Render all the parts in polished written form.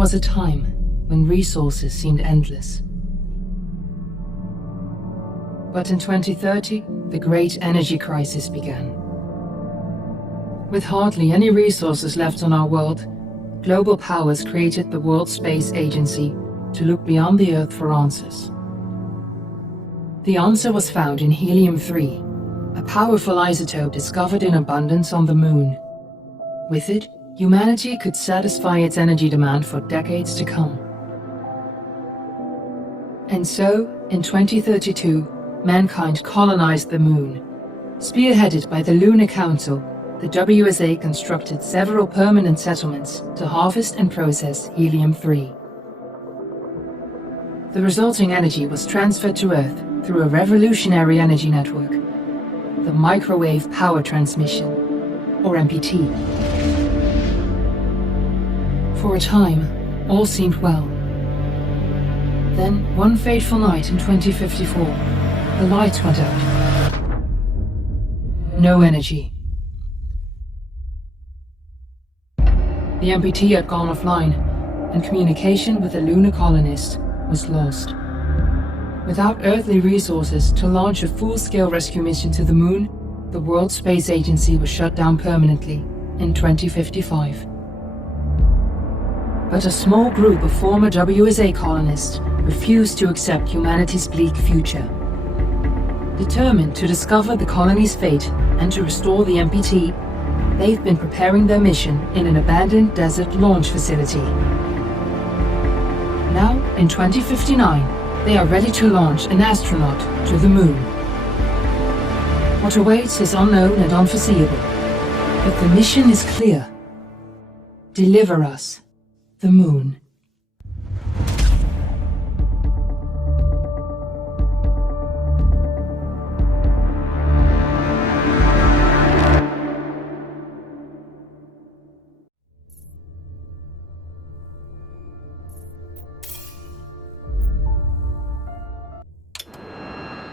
was a time when resources seemed endless. But in 2030, the great energy crisis began. With hardly any resources left on our world, global powers created the World Space Agency to look beyond the Earth for answers. The answer was found in helium-3, a powerful isotope discovered in abundance on the Moon. With it, humanity could satisfy its energy demand for decades to come. And so, in 2032, mankind colonized the Moon. Spearheaded by the Lunar Council, the WSA constructed several permanent settlements to harvest and process helium-3. The resulting energy was transferred to Earth through a revolutionary energy network, the Microwave Power Transmission, or MPT. For a time, all seemed well. Then, one fateful night in 2054, the lights went out. No energy. The MPT had gone offline, and communication with the lunar colonist was lost. Without earthly resources to launch a full-scale rescue mission to the Moon, the World Space Agency was shut down permanently in 2055. But a small group of former WSA colonists refused to accept humanity's bleak future. Determined to discover the colony's fate and to restore the MPT, they've been preparing their mission in an abandoned desert launch facility. Now, in 2059, they are ready to launch an astronaut to the Moon. What awaits is unknown and unforeseeable, but the mission is clear. Deliver us the Moon.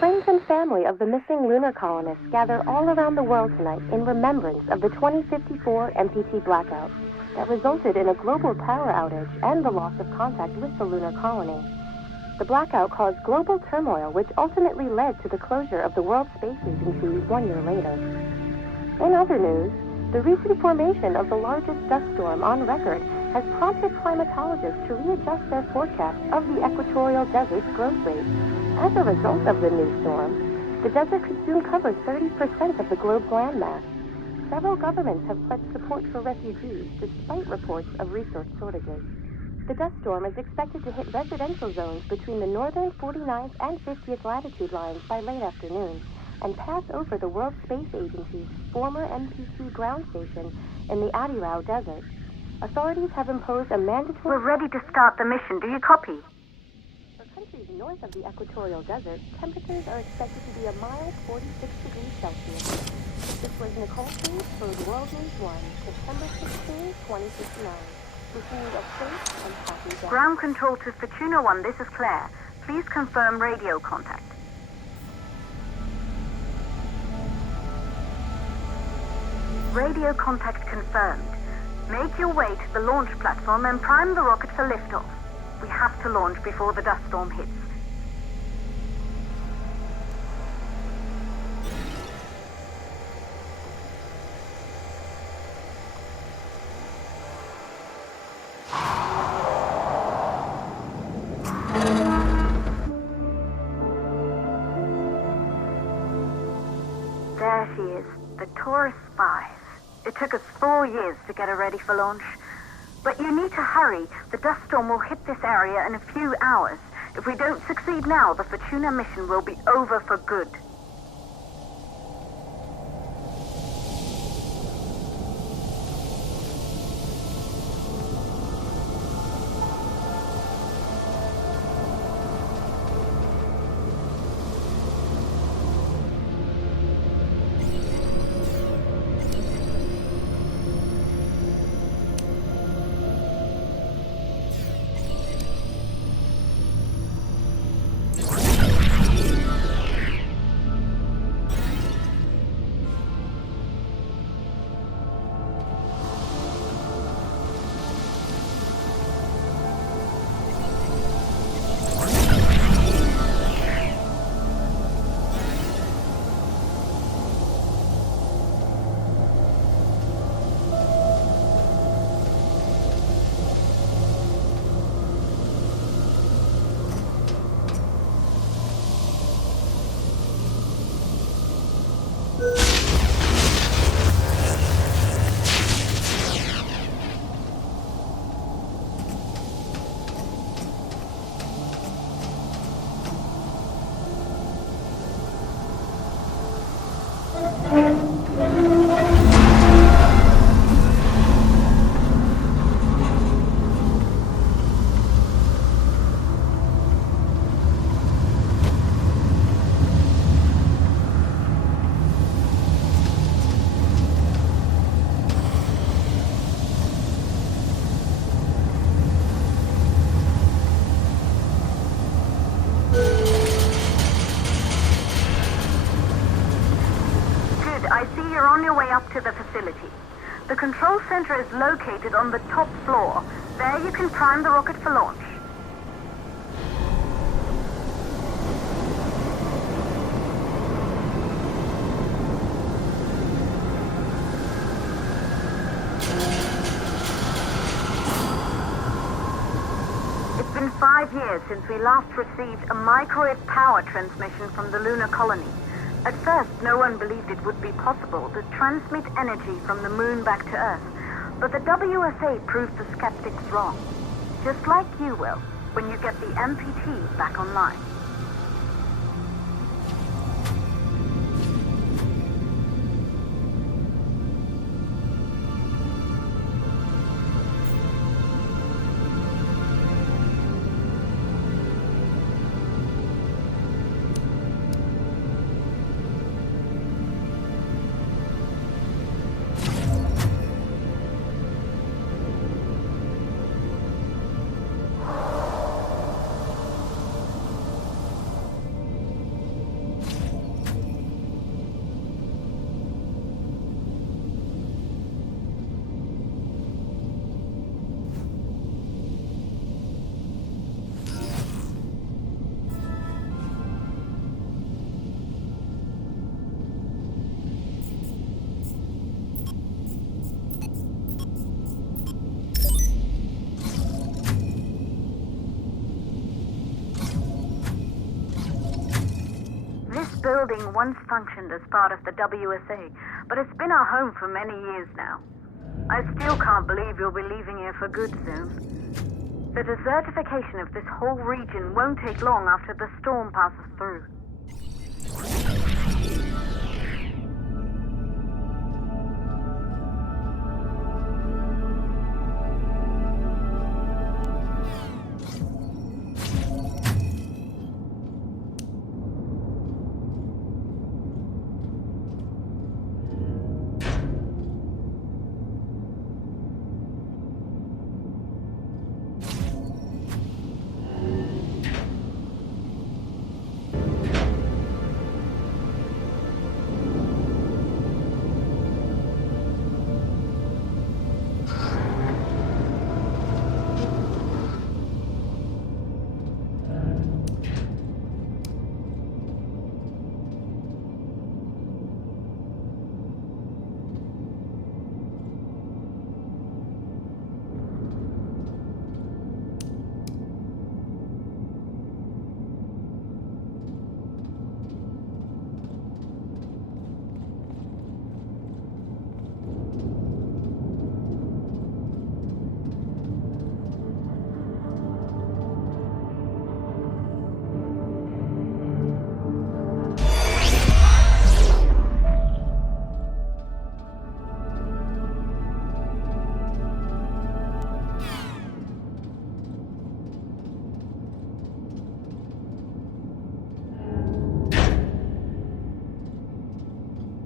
Friends and family of the missing lunar colonists gather all around the world tonight in remembrance of the 2054 MPT blackout that resulted in a global power outage and the loss of contact with the lunar colony. The blackout caused global turmoil, which ultimately led to the closure of the World Space Agency 1 year later. In other news, the recent formation of the largest dust storm on record has prompted climatologists to readjust their forecast of the equatorial desert's growth rate. As a result of the new storm, the desert could soon cover 30% of the globe's landmass. Several governments have pledged support for refugees despite reports of resource shortages. The dust storm is expected to hit residential zones between the northern 49th and 50th latitude lines by late afternoon and pass over the World Space Agency's former MPT ground station in the Adirau Desert. Authorities have imposed a mandatory... We're ready to start the mission. Do you copy? For countries north of the equatorial desert, temperatures are expected to be a mild 46 degrees Celsius. This was Nicole King for World News 1, September 16, 2059. Wishing you a safe and happy day. Ground control to Fortuna 1, this is Claire. Please confirm radio contact. Radio contact confirmed. Make your way to the launch platform and prime the rocket for liftoff. We have to launch before the dust storm hits. There she is, the tourist spies. It took us 4 years to get her ready for launch. But you need to hurry. The dust storm will hit this area in a few hours. If we don't succeed now, the Fortuna mission will be over for good. on your way up to the facility. The control center is located on the top floor. There you can prime the rocket for launch. It's been 5 years since we last received a microwave power transmission from the lunar colony. At first, no one believed it would be possible to transmit energy from the moon back to Earth, but the WSA proved the skeptics wrong. Just like you will, when you get the MPT back online. Building once functioned as part of the WSA, but it's been our home for many years now. I still can't believe you'll be leaving here for good soon. The desertification of this whole region won't take long after the storm passes through.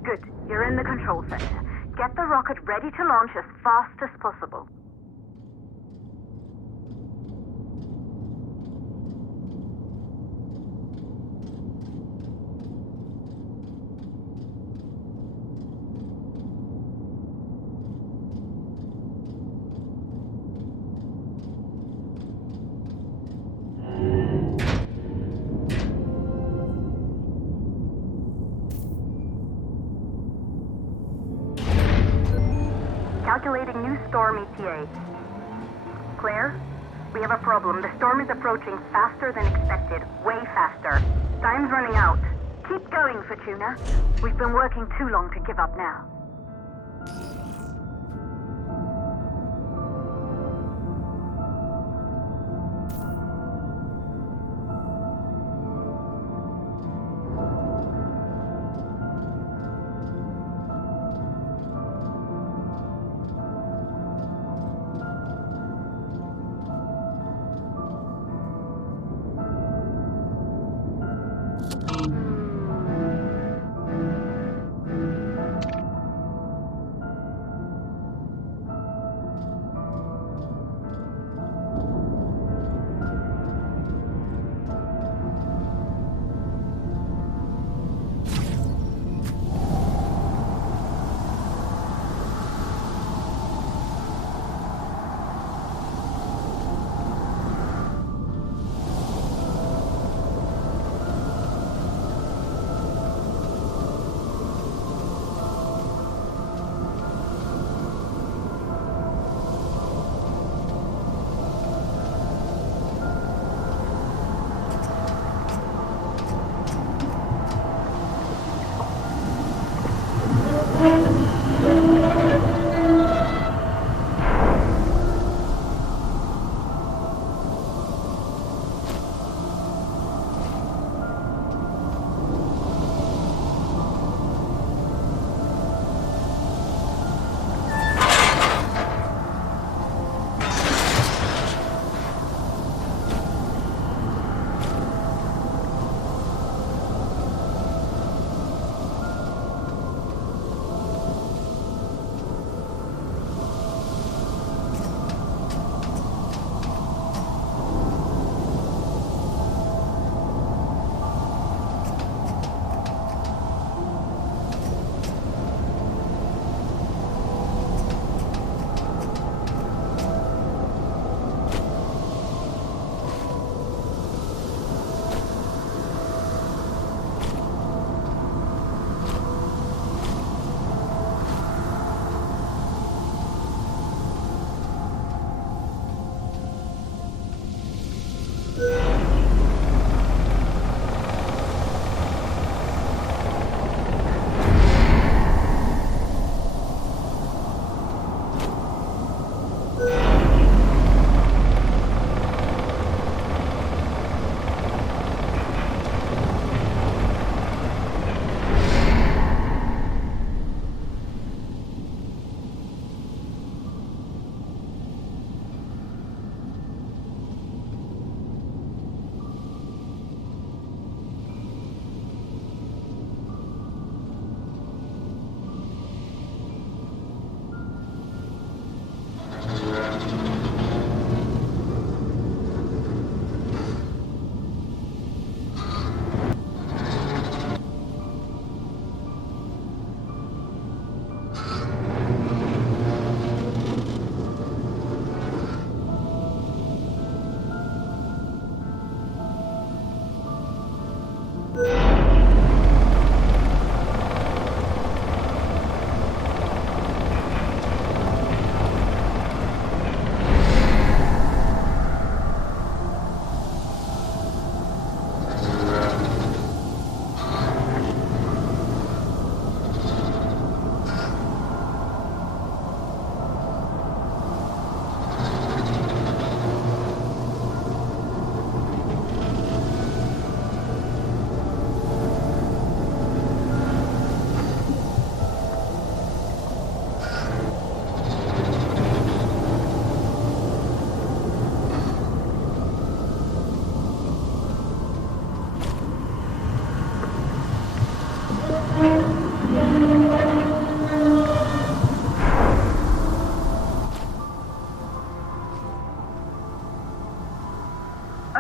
Good. You're in the control center. Get the rocket ready to launch as fast as possible. Calculating new storm ETA. Clear? We have a problem. The storm is approaching faster than expected. Way faster. Time's running out. Keep going, Fortuna. We've been working too long to give up now.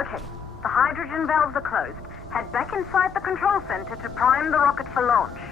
Okay, the hydrogen valves are closed. Head back inside the control center to prime the rocket for launch.